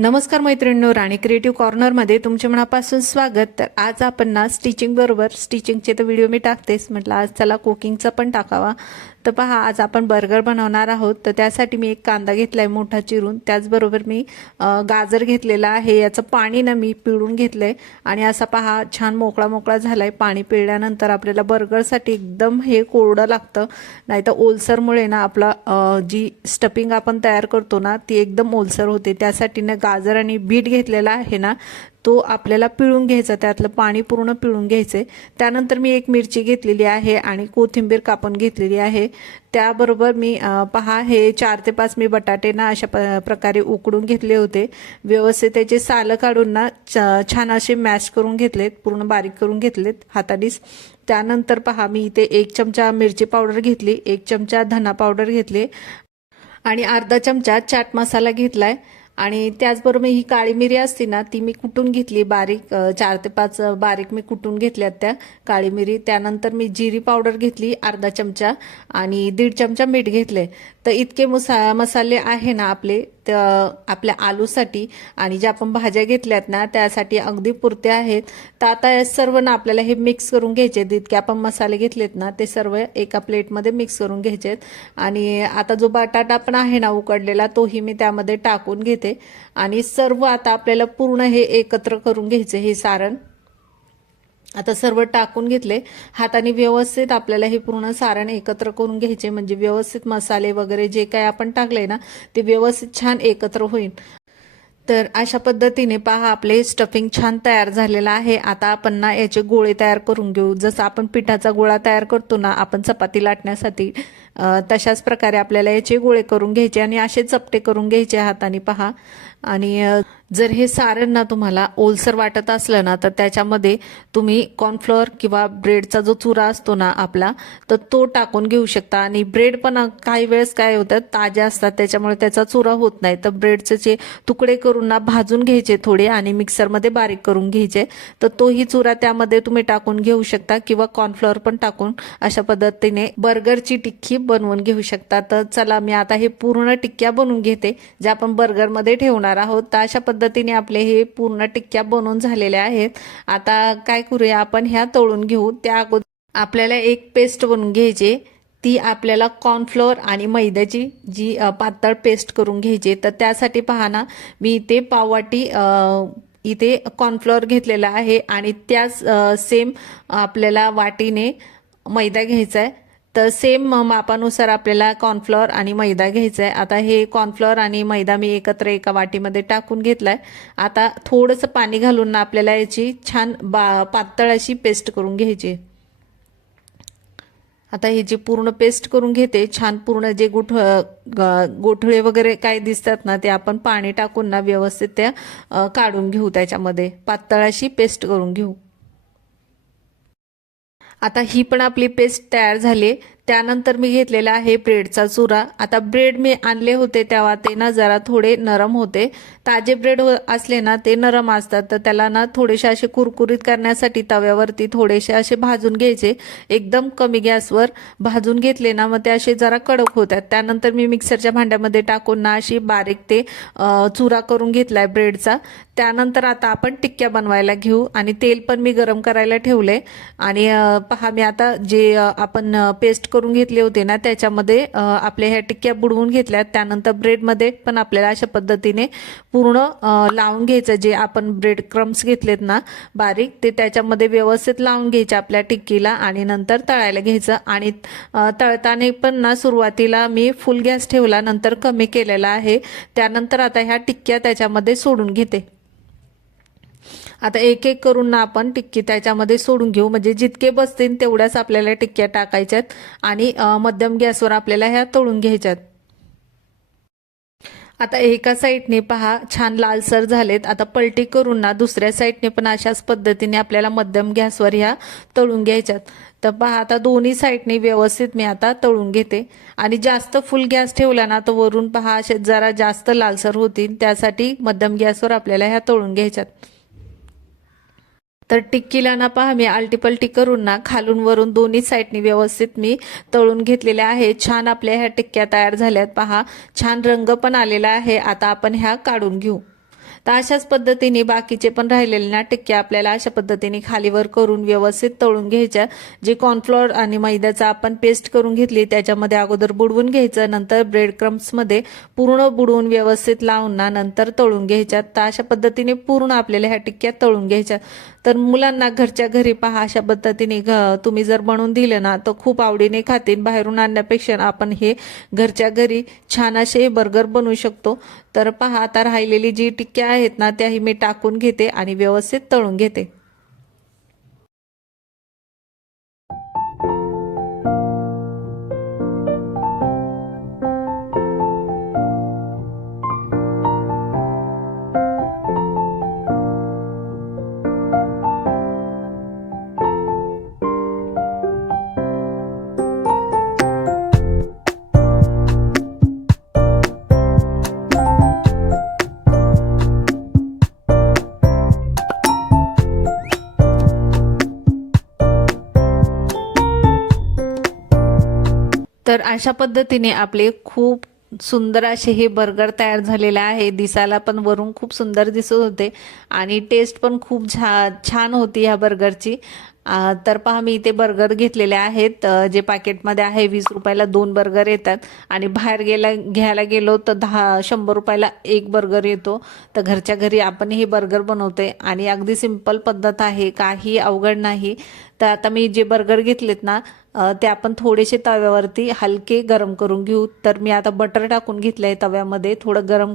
नमस्कार मैत्रिणींनो, राणी क्रिएटिव्ह कॉर्नरमध्ये तुमचे मनापासून स्वागत। तर आज आपण ना स्टिचिंग बरोबर स्टिचिंगचे तर व्हिडिओ मी टाकतेच, म्हटलं आज चला कुकिंगचा पण टाकावा। तर पहा, आज आपण बर्गर बनवणार आहोत। तर त्यासाठी मी एक कांदा घेतलाय मोठा चिरून, त्याचबरोबर मी गाजर घेतलेला आहे। याचं पाणी ना मी पिळून घेतलंय आणि असा पहा छान मोकळा मोकळा झालाय। पाणी पिळल्यानंतर आपल्याला बर्गरसाठी एकदम हे कोरडं लागतं, नाहीतर ओलसरमुळे ना आपला जी स्टफिंग आपण तयार करतो ना ती एकदम ओलसर होते। त्यासाठी ना गाजर आणि बीट घेतलेला आहे ना तो आपल्याला पिळून घ्यायचा, त्यातलं पाणी पूर्ण पिळून घ्यायचे। त्यानंतर मी एक मिरची घेतलेली आहे आणि कोथिंबीर कापून घेतलेली आहे। त्याबरोबर मी पहा हे 4 ते 5 मी बटाटे ना अशा प्रकारे उकडून घेतले होते। व्यवस्थित त्याचे सालं काढून ना छान असे मॅश करून घेतलेत, पूर्ण बारीक करून घेतलेत हातानेच। त्यानंतर पहा मी इथे 1 चमचा मिरची पावडर घेतली, 1 चमचा धना पावडर घेतली आणि अर्धा चमचा चाट मसाला घेतलाय। आणि त्याचबरोबर ही काळी मिरी असते ना ती मी कुटून घेतली बारीक, 4 ते 5 बारीक मी कुटून घेतल्यात त्या काळी मिरी। त्यानंतर मी जिरी पावडर घेतली अर्धा चमचा आणि 1.5 चमचा मीठ घेतले। तर इतके मसाले आहे ना आपले आपल्या आलूसाठी आणि ज्या आपण भाज्या घेतल्यात ना त्यासाठी अगदी पुरते आहेत। तर आता सर्व ना आपल्याला हे मिक्स करून घ्यायचे, जितके आपण मसाले घेतलेत ना ते सर्व एका प्लेटमध्ये मिक्स करून घ्यायचे। आणि आता जो बटाटा पण आहे ना उकडलेला तोही मी त्यामध्ये टाकून घेते आणि सर्व आता आपल्याला पूर्ण हे एकत्र करून घ्यायचे हे सारण। आता सर्व टाकून घेतले हाताने, व्यवस्थित आपल्याला हे पूर्ण सारण एकत्र करून घ्यायचे, म्हणजे व्यवस्थित मसाले वगैरे जे काय आपण टाकले ना ते व्यवस्थित छान एकत्र होईल। तर अशा पद्धतीने पहा आपले स्टफिंग छान तयार झालेलं आहे। आता आपण ना याचे गोळे तयार करून घेऊ। जसं आपण पिठाचा गोळा तयार करतो ना आपण चपाती लाटण्यासाठी, तशाच प्रकारे आपल्याला याचे गोळे करून घ्यायचे आणि असे चपटे करून घ्यायचे हाताने पहा। आणि जर हे सारण ना तुम्हाला ओलसर वाटत असलं ना तर त्याच्यामध्ये तुम्ही कॉर्नफ्लोअर किंवा ब्रेडचा जो चुरा असतो ना आपला तर तो टाकून घेऊ शकता। आणि ब्रेड पण काही वेळेस काय होतं ताज्या असतात त्याच्यामुळे त्याचा चुरा होत नाही, तर ब्रेडचे जे तुकडे करून ना भाजून घ्यायचे थोडे आणि मिक्सरमध्ये बारीक करून घ्यायचे, तर तोही चुरा त्यामध्ये तुम्ही टाकून घेऊ शकता किंवा कॉर्नफ्लोअर पण टाकून अशा पद्धतीने बर्गरची टिक्की बनवून घेऊ शकता। तर चला मी आता हे पूर्ण टिक्क्या बनवून घेते ज्या आपण बर्गरमध्ये ठेवणार आहोत। तर अशा पद्धतीने आपले हे पूर्ण टिक्क्या बनवून झालेल्या आहेत। आता काय करूया आपण ह्या तळून घेऊ। त्या अगोदर आपल्याला एक पेस्ट बनवून घ्यायची, ती आपल्याला कॉर्नफ्लोअर आणि मैद्याची जी पातळ पेस्ट करून घ्यायची। तर त्यासाठी पहा ना मी इथे पाववाटी इथे कॉर्नफ्लोअर घेतलेला आहे आणि त्याच सेम आपल्याला वाटीने मैदा घ्यायचा आहे। तर सेम मापानुसार आपल्याला कॉर्नफ्लोअर आणि मैदा घ्यायचा आहे। आता हे कॉर्नफ्लोअर आणि मैदा मी एकत्र एका वाटीमध्ये टाकून घेतलाय। आता थोडंसं पाणी घालून आपल्याला याची छान पातळ अशी पेस्ट करून घ्यायची। आता ही जी पूर्ण पेस्ट करून घेते छान, पूर्ण जे गोठळे वगैरे काय दिसतात ना ते आपण पाणी टाकून ना व्यवस्थित त्या काढून घेऊ, त्याच्यामध्ये पातळ अशी पेस्ट करून घेऊ। आता ही पण आपली पेस्ट तयार झाली। त्यानंतर मी घेतलेला आहे ब्रेडचा चुरा। आता ब्रेड मी आणले होते तेव्हा ते ना जरा थोडे नरम होते, ताजे ब्रेड असले ना ते नरम असतात, तर त्याला ना थोडेसे असे कुरकुरीत करण्यासाठी तव्यावरती थोडेसे असे भाजून घ्यायचे, एकदम कमी गॅसवर भाजून घेतले ना मग ते असे जरा कडक होतात। त्यानंतर मी मिक्सरच्या भांड्यामध्ये टाकून ना अशी बारीक ते चुरा करून घेतलाय ब्रेडचा। त्यानंतर आता आपण टिक्क्या बनवायला घेऊ आणि तेल पण मी गरम करायला ठेवले आणि पहा मी आता जे आपण पेस्ट करून घेतले होते ना त्याच्यामध्ये आपल्या ह्या टिक्क्या बुडवून घेतल्यात। त्यानंतर ब्रेडमध्ये पण आपल्याला अशा पद्धतीने पूर्ण लावून घ्यायचं, जे आपण ब्रेड क्रम्स घेतलेत ना बारीक ते त्याच्यामध्ये व्यवस्थित लावून घ्यायचे आपल्या टिक्कीला आणि नंतर तळायला घ्यायचं। आणि तळताना पण ना सुरुवातीला मी फुल गॅस ठेवला, नंतर कमी केलेला आहे। त्यानंतर आता ह्या टिक्क्या त्याच्यामध्ये सोडून घेते। आता एक एक करून ना आपण टिक्की त्याच्यामध्ये सोडून घेऊ, म्हणजे जितके बसतील तेवढ्याच आपल्याला टिक्क्या टाकायच्यात आणि मध्यम गॅसवर आपल्याला ह्या तळून घ्यायच्यात। आता एका साईडने पहा छान लालसर झालेत, आता पलटी करून ना दुसऱ्या साईडने पण अशाच पद्धतीने आपल्याला मध्यम गॅसवर ह्या तळून घ्यायच्यात। तर पहा आता दोन्ही साईडने व्यवस्थित मी आता तळून घेते आणि जास्त फुल गॅस ठेवला ना तर वरून पहा असे जरा जास्त लालसर होतील, त्यासाठी मध्यम गॅसवर आपल्याला ह्या तळून घ्यायच्यात। तर टिक्कीला ना पहा मी आलटीपलटी करून ना खालून वरून दोन्ही साईडनी व्यवस्थित मी तळून घेतलेल्या आहे। छान आपल्या ह्या टिक्क्या तयार झाल्यात, पहा छान रंग पण आलेला आहे। आता आपण ह्या काढून घेऊ तर अशाच पद्धतीने बाकीचे पण राहिलेले ना टिक्क्या आपल्याला अशा पद्धतीने खालीवर करून व्यवस्थित तळून घ्यायच्या। जे कॉर्नफ्लोअर आणि मैद्याचा आपण पेस्ट करून घेतली त्याच्यामध्ये अगोदर बुडवून घ्यायचं, नंतर ब्रेड क्रम्समध्ये पूर्ण बुडवून व्यवस्थित लावून ना नंतर तळून घ्यायच्या। तर अशा पद्धतीने पूर्ण आपल्याला ह्या टिक्क्या तळून घ्यायच्या। तर मुलांना घरच्या घरी पहा अशा पद्धतीने तुम्ही जर बनवून दिलं ना तर खूप आवडीने खातील। बाहेरून आणण्यापेक्षा आपण हे घरच्या घरी छान असे बर्गर बनवू शकतो। तर पहा आता राहिलेली जी टिक्क्या आहेत ना त्याही मी टाकून घेते आणि व्यवस्थित तळून घेते। तर अशा पद्धतीने आपले खूप सुंदर असे हे बर्गर तयार झालेले आहे। दिसायला पण वरून खूप सुंदर दिसत होते आणि टेस्ट पण खूप छान होती ह्या बर्गरची। तर पहा मी इथे बर्गर घेतलेले आहेत, जे पॅकेटमध्ये आहे 20 रुपयाला 2 बर्गर येतात आणि बाहेर घ्यायला गेलो तर 100 रुपयाला 1 बर्गर येतो। तर घरच्या घरी आपण हे बर्गर बनवते आणि अगदी सिंपल पद्धत आहे, काही अवघड नाही। तर आता मी जे बर्गर घेतलेत ना ते आपण थोडेसे तव्यावरती हलके गरम करून घेऊ। तर मी आता बटर टाकून घेतलंय तव्यामध्ये, थोडं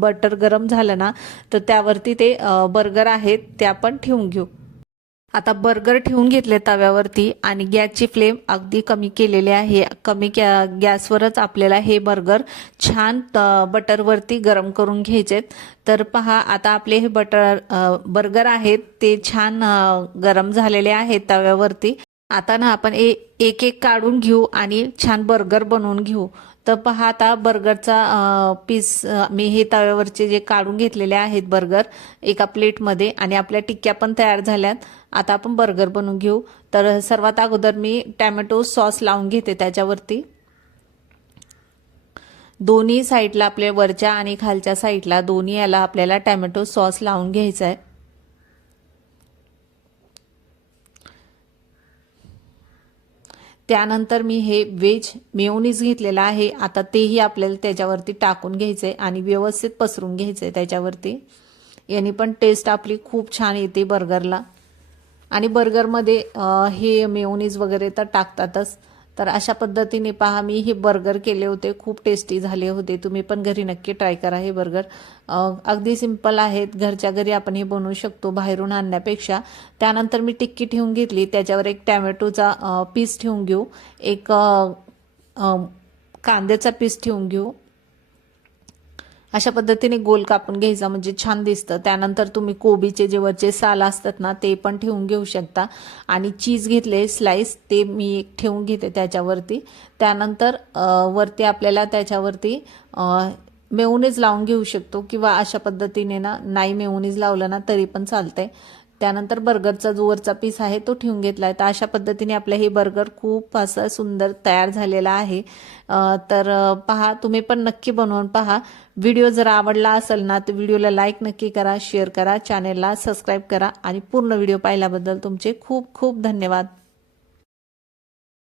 बटर गरम झालं ना तर त्यावरती ते बर्गर आहेत ते आपण ठेवून घेऊ। आता बर्गर ठेवून घेतले तव्यावरती आणि गॅसची फ्लेम अगदी कमी केलेली आहे। कमी गॅसवरच आपल्याला हे बर्गर छान बटरवरती गरम करून घ्यायचेत। तर पहा आता आपले हे बर्गर आहेत ते छान गरम झालेले आहेत तव्यावरती। आता ना आपण एक एक काढून घेऊ आणि छान बर्गर बनवून घेऊ। तर पहा आता बर्गरचा पीस मी हे तव्यावरचे जे काढून घेतलेले आहेत बर्गर एका प्लेटमध्ये आणि आपल्या टिक्क्या पण तयार झाल्यात। आता आपण बर्गर बनवून घेऊ। तर सर्वात अगोदर मी टॅमॅटो सॉस लावून घेते त्याच्यावरती। दोन्ही साईडला आपल्या वरच्या आणि खालच्या साईडला दोन्ही याला आपल्याला टॅमॅटो सॉस लावून घ्यायचा आहे। त्यानंतर मी हे वेज मेयोनीज घेतलेला आहे, आता तेही आपल्याला त्याच्यावरती टाकून घ्यायचंय आणि व्यवस्थित पसरून घ्यायचंय त्याच्यावरती। याने पण टेस्ट आपली खूप छान येते बर्गरला। आणि बर्गरमध्ये हे मेयोनीज वगैरे तर टाकतातच। तर अशा पद्धतीने पहा मी हे बर्गर केले होते, खूप टेस्टी झाले होते। तुम्ही पण घरी नक्की ट्राय करा हे बर्गर। अगदी सिंपल आहेत, घरच्या घरी आपण हे बनवू शकतो बाहेरून आणण्यापेक्षा। त्यानंतर मी टिक्की ठेवून घेतली, त्याच्यावर एक टॅमॅटोचा पीस ठेवून घेऊ, एक कांद्याचा पीस ठेवून घेऊ। अशा पद्धतीने गोल कापून घ्यायचा म्हणजे छान दिसतं। त्यानंतर तुम्ही कोबीचे जे वरचे साल असतात ना ते पण ठेवून घेऊ शकता आणि चीज घेतले स्लाइस ते मी ठेवून घेते त्याच्यावरती। त्यानंतर वरती आपल्याला त्याच्यावरती मेयोनीज लावून घेऊ शकतो किंवा अशा पद्धतीने ना नाही मेयोनीज लावलं ना तरी पण चालतंय। त्यानंतर बर्गरचा जो वरचा पीस आहे तो ठेवून घेतलाय। तर अशा पद्धतीने आपलं हे बर्गर खूप असं सुंदर तयार झालेला आहे। तर पहा तुम्ही पण नक्की बनवून पहा। व्हिडिओ जर आवडला असेल ना तर व्हिडिओला लाईक नक्की करा, शेअर करा, चॅनेलला सबस्क्राईब करा आणि पूर्ण व्हिडिओ पाहिल्याबद्दल तुमचे खूप खूप धन्यवाद।